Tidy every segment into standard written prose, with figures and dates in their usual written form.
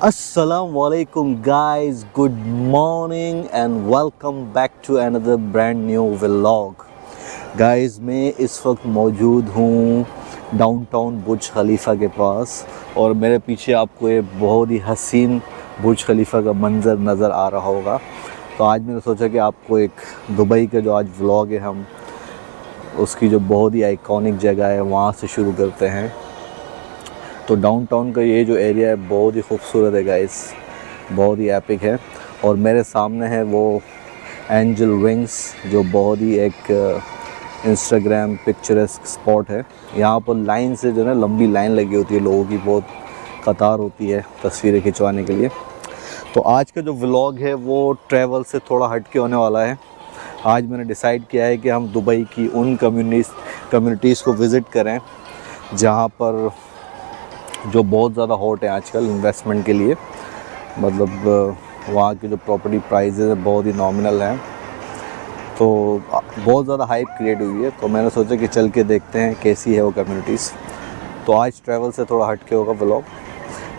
Assalamualaikum guys, good morning and welcome back to another brand new vlog. Guys मैं इस वक्त मौजूद हूँ डाउनटाउन बुर्ज खलीफा के पास और मेरे पीछे आपको ये बहुत ही हसीन बुर्ज खलीफा का मंज़र नज़र आ रहा होगा। तो आज मैंने सोचा कि आपको एक दुबई का जो आज व्लॉग है हम उसकी जो बहुत ही आइकॉनिक जगह है वहाँ से शुरू करते हैं। तो डाउनटाउन का ये जो एरिया है बहुत ही खूबसूरत है गाइस, बहुत ही एपिक है। और मेरे सामने है वो एंजल विंग्स जो बहुत ही एक इंस्टाग्राम पिक्चरस्क स्पॉट है। यहाँ पर लाइन से जो है लंबी लाइन लगी होती है, लोगों की बहुत कतार होती है तस्वीरें खिंचवाने के लिए। तो आज का जो व्लॉग है वो ट्रैवल से थोड़ा हट के होने वाला है। आज मैंने डिसाइड किया है कि हम दुबई की उन कम्युनिटीज़ को विज़िट करें जहाँ पर जो बहुत ज़्यादा हॉट है आजकल इन्वेस्टमेंट के लिए। मतलब वहाँ की जो प्रॉपर्टी प्राइसेस है बहुत ही नॉमिनल हैं, तो बहुत ज़्यादा हाइप क्रिएट हुई है। तो मैंने सोचा कि चल के देखते हैं कैसी है वो कम्युनिटीज़। तो आज ट्रैवल से थोड़ा हट के होगा व्लॉग।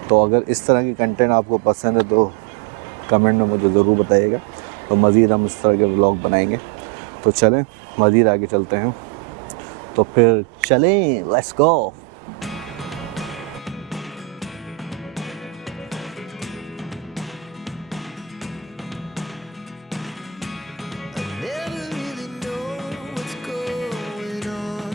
तो अगर इस तरह की कंटेंट आपको पसंद है तो कमेंट में मुझे ज़रूर बताइएगा, तो मज़ीद हम इस तरह के व्लॉग बनाएंगे। तो चलें मज़ीद आगे चलते हैं। तो फिर चलें, let's go. Never really know what's going on.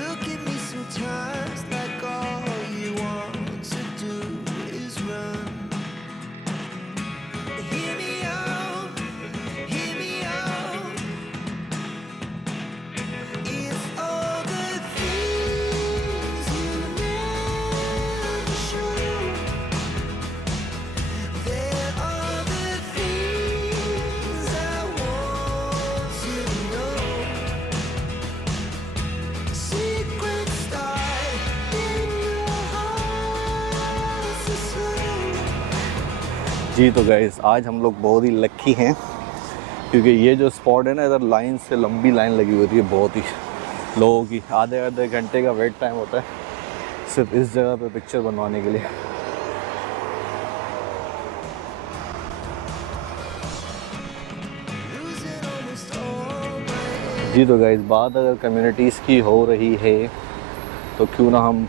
Look at me sometimes like all you want to do is run. Hear me out, hear me out. It's all the things you never show. There are the things I want to know. Secrets start in your heart so slow. जी तो guys आज हम लोग बहुत ही lucky हैं क्योंकि ये जो spot है ना, इधर लाइन से लंबी लाइन लगी होती है बहुत ही लोगों की। आधे आधे घंटे का वेट टाइम होता है सिर्फ इस जगह पे पिक्चर बनवाने के लिए। Losing almost all my जी तो गाइस बात अगर कम्युनिटीज़ की हो रही है तो क्यों ना हम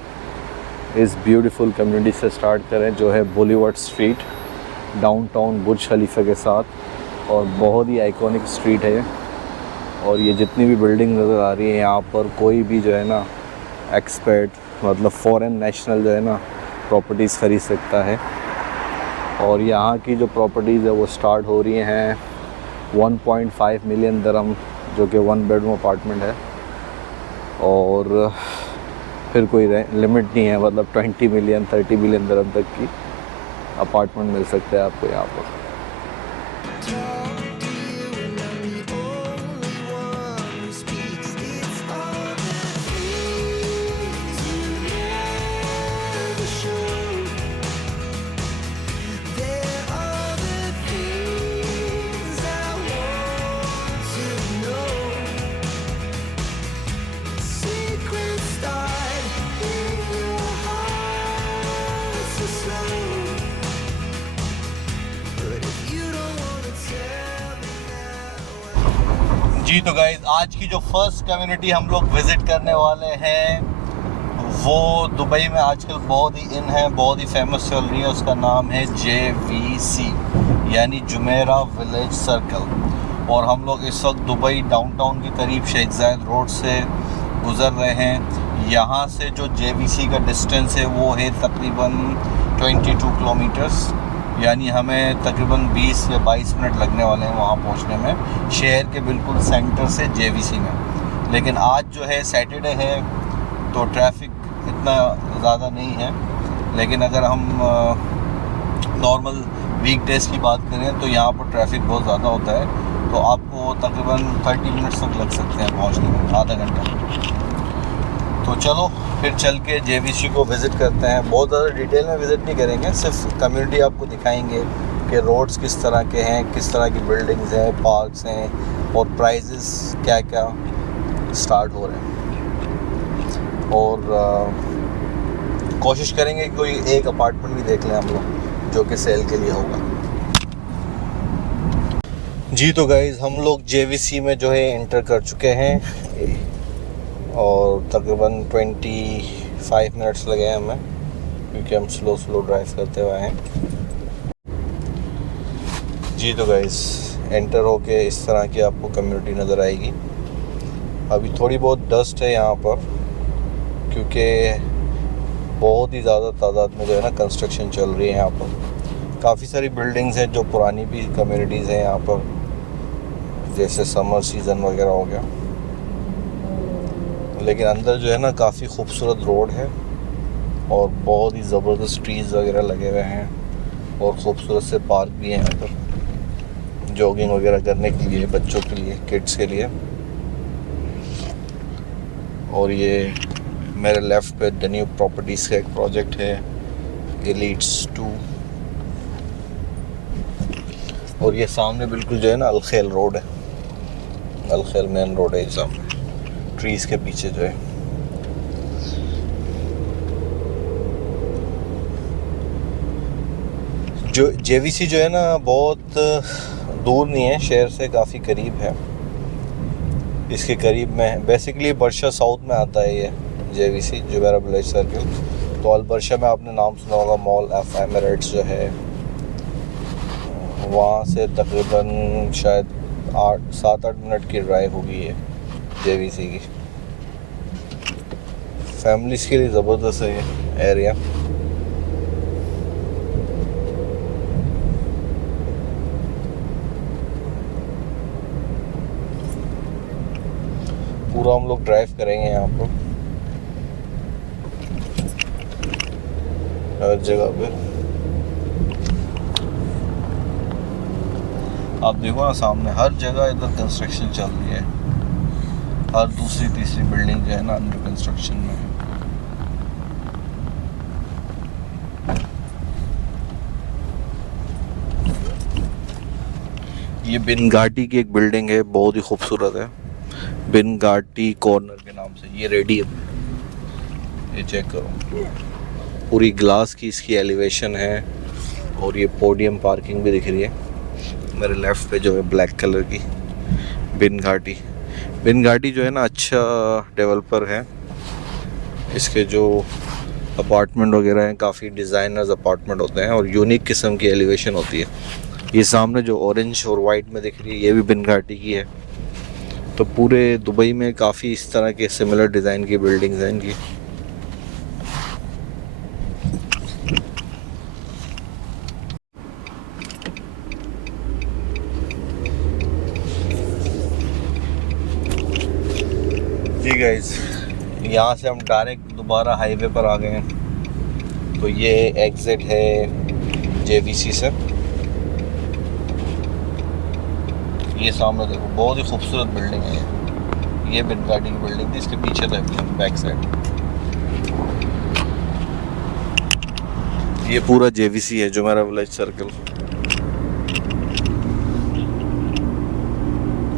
इस ब्यूटीफुल कम्युनिटी से स्टार्ट करें जो है बॉलीवुड स्ट्रीट डाउनटाउन बुर्ज खलीफा के साथ। और बहुत ही आइकॉनिक स्ट्रीट है और ये जितनी भी बिल्डिंग नज़र आ रही है यहाँ पर कोई भी जो है ना एक्सपर्ट मतलब फॉरेन नेशनल जो है ना प्रॉपर्टीज़ ख़रीद सकता है। और यहाँ की जो प्रॉपर्टीज़ है वो स्टार्ट हो रही हैं 1.5 मिलियन दरम जो कि 1 बेडरूम अपार्टमेंट है। और फिर कोई लिमिट नहीं है, मतलब 20 मिलियन 30 मिलियन दरम तक की अपार्टमेंट मिल सकता है आपको यहाँ पर। talk to you and I'm the only one who speaks. It's all the things you never show. There are the things I want to know. Secrets start in your heart so slow. But if you don't wanna tell me now, जी तो guys आज की जो first community हम लोग visit करने वाले हैं वो दुबई में आजकल बहुत ही इन है, बहुत ही फेमस चल रही है। उसका नाम है JVC यानी जुमेरा विलेज सर्कल। और हम लोग इस वक्त दुबई डाउनटाउन के करीब शेख ज़ायद रोड से गुज़र रहे हैं। यहाँ से जो JVC का डिस्टेंस है वो है तकरीबन 22 किलोमीटर्स, यानी हमें तकरीबन 20 या 22 मिनट लगने वाले हैं वहाँ पहुँचने में, शहर के बिल्कुल सेंटर से JVC में। लेकिन आज जो है सैटरडे है तो ट्रैफिक इतना ज़्यादा नहीं है। लेकिन अगर हम नॉर्मल वीकडेज़ की बात करें तो यहाँ पर ट्रैफिक बहुत ज़्यादा होता है। तो आपको तकरीबन 30 मिनट्स तक लग सकते हैं पहुँचने में, आधा घंटा। तो चलो फिर चल के JVC को विज़िट करते हैं। बहुत ज़्यादा डिटेल में विज़िट नहीं करेंगे, सिर्फ कम्युनिटी आपको दिखाएंगे कि रोड्स किस तरह के हैं, किस तरह की बिल्डिंग्स हैं, पार्क्स हैं और प्राइजेस क्या क्या स्टार्ट हो रहे हैं। और कोशिश करेंगे कि कोई एक अपार्टमेंट भी देख लें हम लोग जो कि सेल के लिए होगा। जी तो गाइज़ हम लोग JVC में जो है एंटर कर चुके हैं और तकरीबन 25 मिनट्स लगे हैं हमें, क्योंकि हम स्लो ड्राइव करते हुए हैं। जी तो गाइज़ एंटर होके इस तरह की आपको कम्युनिटी नज़र आएगी। अभी थोड़ी बहुत डस्ट है यहाँ पर, क्योंकि बहुत ही ज़्यादा तादाद में जो है ना कंस्ट्रक्शन चल रही है यहाँ पर। काफ़ी सारी बिल्डिंग्स हैं जो पुरानी भी कम्युनिटीज़ हैं यहाँ पर, जैसे समर सीज़न वगैरह हो गया। लेकिन अंदर जो है ना काफ़ी खूबसूरत रोड है और बहुत ही ज़बरदस्त ट्रीज़ वगैरह लगे हुए हैं और ख़ूबसूरत से पार्क भी हैं यहाँ पर जॉगिंग वगैरह करने के लिए, बच्चों के लिए, किड्स के लिए। और ये मेरे लेफ़्ट पे द न्यू प्रॉपर्टीज़ का एक प्रोजेक्ट है, एलिट्स 2। और ये सामने बिल्कुल जो है ना अलखेल रोड है, अलखेल मेन रोड है सामने ट्रीज़ के पीछे जो है। जो JVC जो है ना बहुत दूर नहीं है, शहर से काफ़ी करीब है। इसके करीब में बेसिकली बर्शा साउथ में आता है ये JVC, जुबैरा विलेज सर्किल। तो अलबर्शा में आपने नाम सुना होगा, मॉल ऑफ एमिरेट्स जो है, वहाँ से तकरीबन शायद 7-8 मिनट की ड्राइव होगी ये JVC की। फैमिलीज़ के लिए ज़बरदस्त है ये एरिया। पूरा हम लोग ड्राइव करेंगे यहाँ पर हर जगह पे। आप देखो ना सामने हर जगह इधर कंस्ट्रक्शन चल रही है, हर दूसरी तीसरी बिल्डिंग जो है ना अंडर कंस्ट्रक्शन में है। ये बिन घाटी की एक बिल्डिंग है, बहुत ही खूबसूरत है, बिन घाटी कॉर्नर के नाम से। ये रेडी है, ये चेक करो, पूरी ग्लास की इसकी एलिवेशन है। और ये पोडियम पार्किंग भी दिख रही है मेरे लेफ़्ट पे जो है ब्लैक कलर की। बिन घाटी जो है ना अच्छा डेवलपर है। इसके जो अपार्टमेंट वगैरह हैं काफ़ी डिज़ाइनर्स अपार्टमेंट होते हैं और यूनिक किस्म की एलिवेशन होती है। ये सामने जो ऑरेंज और वाइट में दिख रही है ये भी बिन घाटी की है। तो पूरे दुबई में काफ़ी इस तरह के सिमिलर डिज़ाइन की बिल्डिंग्स हैं इनकी। जी गाइस यहाँ से हम डायरेक्ट दोबारा हाईवे पर आ गए हैं। तो ये एग्ज़िट है JVC से। ये सामने देखो बहुत ही खूबसूरत बिल्डिंग है ये बिन घाटी की बिल्डिंग थी, इसके पीछे था बैक साइड। ये पूरा JVC है, जुमेरा विलेज सर्किल।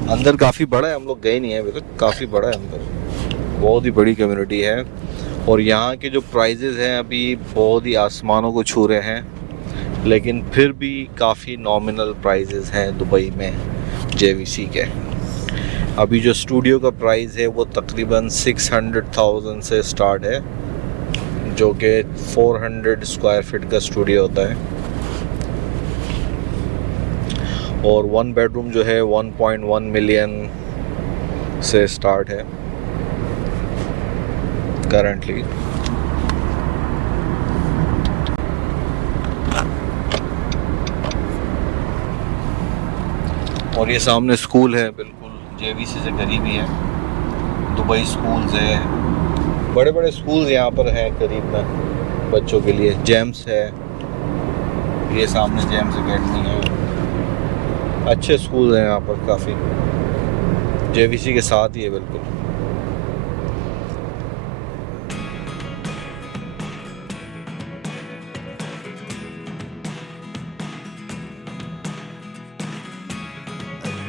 अंदर काफ़ी बड़ा है, हम लोग गए नहीं है अभी तक, काफ़ी बड़ा है अंदर, बहुत ही बड़ी कम्युनिटी है। और यहाँ के जो प्राइजेज़ हैं अभी बहुत ही आसमानों को छू रहे हैं, लेकिन फिर भी काफ़ी नॉमिनल प्राइजेज़ हैं दुबई में JVC के। अभी जो स्टूडियो का प्राइस है वो तकरीबन 600,000 से स्टार्ट है, जो कि 400 स्क्वायर फीट का स्टूडियो होता है। और 1 बेडरूम जो है 1.1 मिलियन से स्टार्ट है करंटली। और ये सामने स्कूल है, बिल्कुल JVC से करीब ही है। दुबई स्कूल्स है, बड़े बड़े स्कूल्स यहाँ पर हैं करीब में बच्चों के लिए। जेम्स है, ये सामने जेम्स एकेडमी है, अच्छे स्कूल हैं यहाँ पर काफ़ी, JVC के साथ ही है बिल्कुल।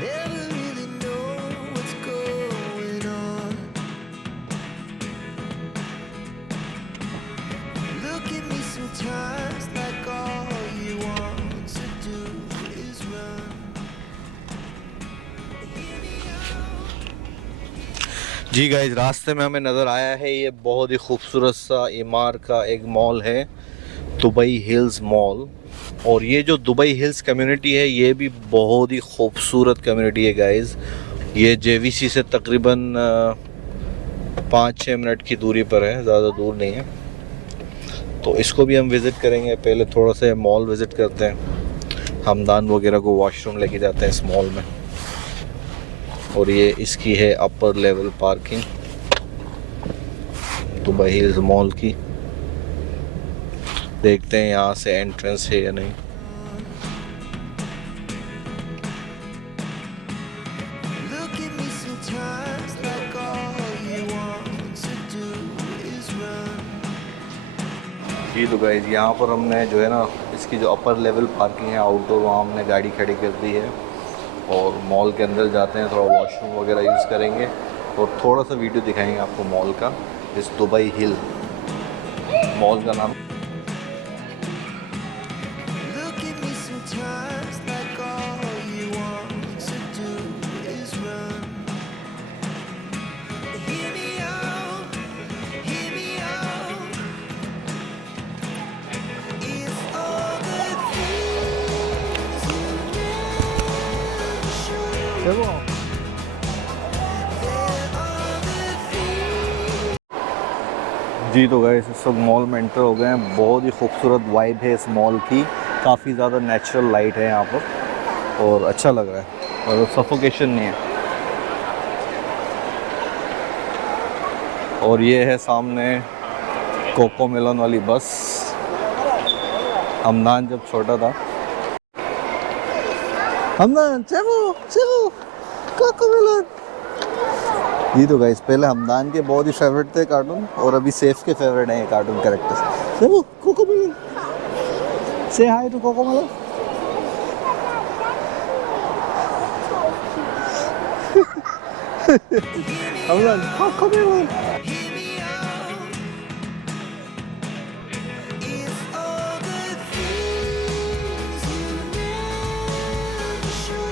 Never really know what's going on. जी गाइस, रास्ते में हमें नज़र आया है ये बहुत ही खूबसूरत सा एमआर का एक मॉल है, दुबई हिल्स मॉल। और ये जो दुबई हिल्स कम्युनिटी है ये भी बहुत ही खूबसूरत कम्युनिटी है गाइस। ये जेवीसी से तकरीबन 5-6 मिनट की दूरी पर है, ज़्यादा दूर नहीं है। तो इसको भी हम विज़िट करेंगे। पहले थोड़ा सा मॉल विज़िट करते हैं, हमदान वगैरह को वॉशरूम लेके जाते हैं इस मॉल में। और ये इसकी है upper level parking Dubai hills mall की। देखते हैं यहाँ से एंट्रेंस है या नहीं। Look at me sometimes like all you want to do is run. जी तो गाइस, यहाँ पर हमने जो है ना इसकी जो अपर लेवल पार्किंग है आउटडोर, वहाँ हमने गाड़ी खड़ी कर दी है। और मॉल के अंदर जाते हैं, थोड़ा वॉशरूम वगैरह यूज़ करेंगे और थोड़ा सा वीडियो दिखाएंगे आपको मॉल का। इस दुबई हिल मॉल का नाम। Look at me sometimes like all you want to do is run. Hear me out, hear me out. If all the things you never show, there are the things. जी तो guys, इस वक्त mall में enter हो गए हैं। बहुत ही खूबसूरत vibe है इस मॉल की, काफ़ी ज़्यादा नेचुरल लाइट है यहाँ पर और अच्छा लग रहा है और सफोकेशन नहीं है। और ये है सामने कोको मेलन वाली बस। हमदान जब छोटा था, हमदान चलो चलो कोको मेलन। जी तो गाइस, पहले हमदान के बहुत ही फेवरेट थे कार्टून और अभी सेफ के फेवरेट हैं ये कार्टून कैरेक्टर्स। चलो Cocomelon, say hi to Cocomelon. हमदान Cocomelon. Hear me out. If all the things you never show,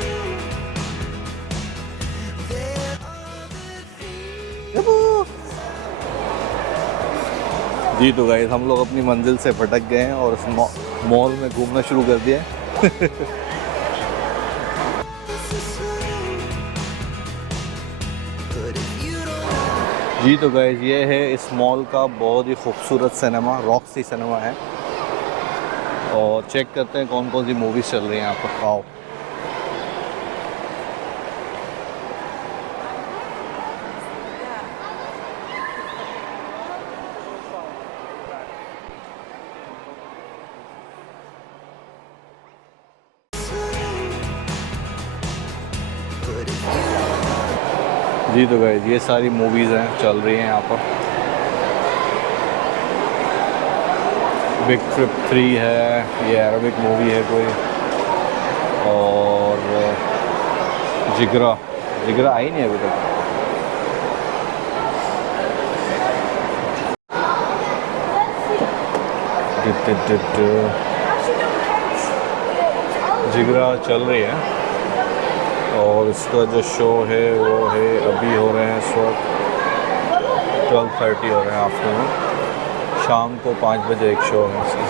there are the things. जी तो गाइस, हम लोग अपनी मंजिल से भटक गए हैं और इस मॉल में घूमना शुरू कर दिया है। But if you don't जी तो गाइस, ये है इस मॉल का बहुत ही खूबसूरत सिनेमा, रॉक्सी सिनेमा है। और चेक करते हैं कौन कौन सी मूवीज़ चल रही हैं यहाँ पर। आओ। but if you don't जी तो गाइस, ये सारी मूवीज़ हैं चल रही हैं यहाँ पर। बिग ट्रिप 3 है, ये अरबिक मूवी है कोई। और जिगरा जिगरा आई नहीं अभी तक। जिगरा चल रही है और इसका जो शो है वो है, अभी हो रहे हैं इस वक्त 12:30 हो रहे हैं आफ्टरनून। शाम को 5 बजे एक शो है इसका।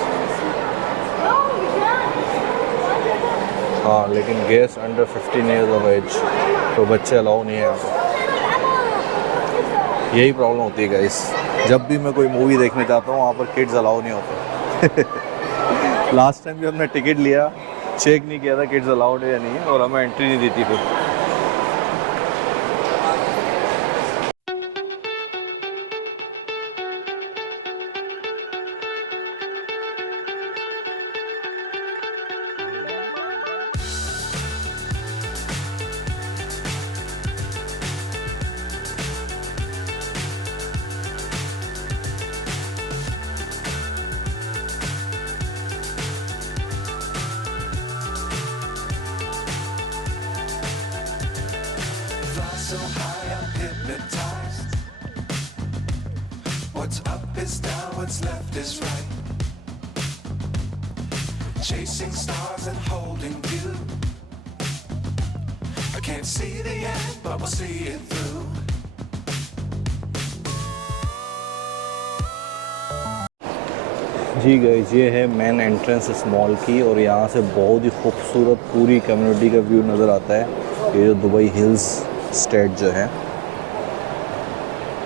हाँ, लेकिन guest under 15 years of age, तो बच्चे अलाउ नहीं है यहाँ पर। यही प्रॉब्लम होती है गाइस, जब भी मैं कोई मूवी देखने जाता हूँ वहाँ पर किड्स अलाउ नहीं होते। लास्ट टाइम भी हमने टिकट लिया, चेक नहीं किया था किड्स अलाउड है या नहीं है और हमें एंट्री नहीं दी थी फिर। so high I'm hypnotized. What's up is down, what's left is right. Chasing stars and holding you. I can't see the end, but we'll see it through. जी गाइस, ये है मेन एंट्रेंस इस mall की और यहाँ से बहुत ही खूबसूरत पूरी कम्युनिटी का व्यू नज़र आता है। ये जो दुबई हिल्स स्टेट जो है,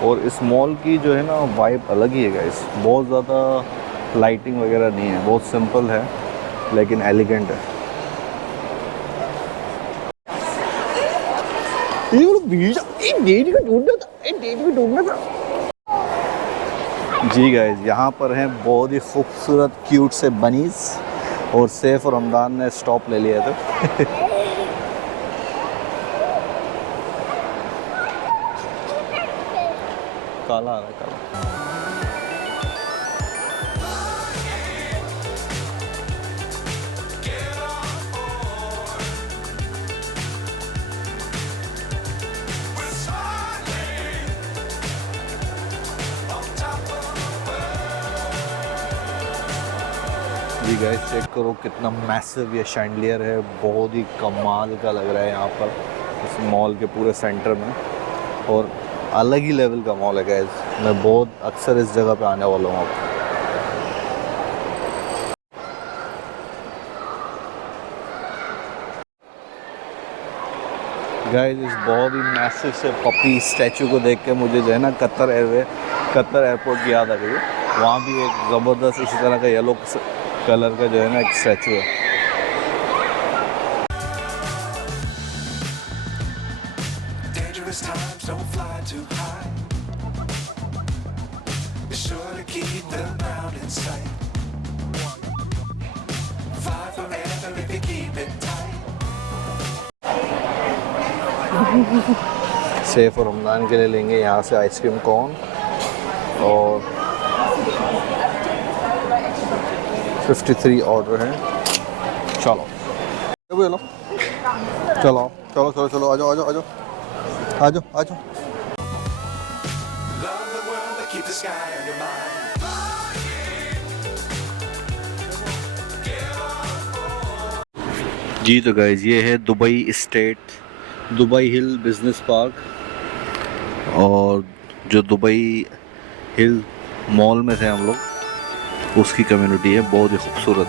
और इस मॉल की जो है ना वाइब अलग ही है गाइस। बहुत ज़्यादा लाइटिंग वगैरह नहीं है, बहुत सिंपल है लेकिन एलिगेंट है। जी गाइस, यहाँ पर हैं बहुत ही खूबसूरत क्यूट से बनीज और सैफ और रमदान ने स्टॉप ले लिया था। काला आ रहा है, काला। जी गाइस, चेक करो कितना मैसिव ये शैंडलियर है, बहुत ही कमाल का लग रहा है यहाँ पर इस मॉल के पूरे सेंटर में, और अलग ही लेवल का मॉल है गाइस। मैं बहुत अक्सर इस जगह पे आने वाला हूँ अब। गाइस, इस बहुत ही मैसिव से पपी स्टैचू को देख के मुझे जो है ना कतर एयरपोर्ट की याद आ गई। वहाँ भी एक ज़बरदस्त इसी तरह का येलो कलर का जो है ना एक स्टैचू है। Dangerous times, don't fly too high. Be sure to keep the ground in sight. Fly forever if you keep it tight. Saif और रमज़ान के लिए लेंगे यहाँ से आइसक्रीम कोन और 53 ऑर्डर है। चलो चलो चलो चलो चलो चलो, आ जाओ आ जाओ आ जाओ आ जाओ आ जाओ। Love the world, but keep the sky on your mind. जी तो गाइज, ये है दुबई स्टेट दुबई हिल बिजनेस पार्क, और जो दुबई हिल मॉल में थे हम लोग उसकी कम्युनिटी है, बहुत ही खूबसूरत।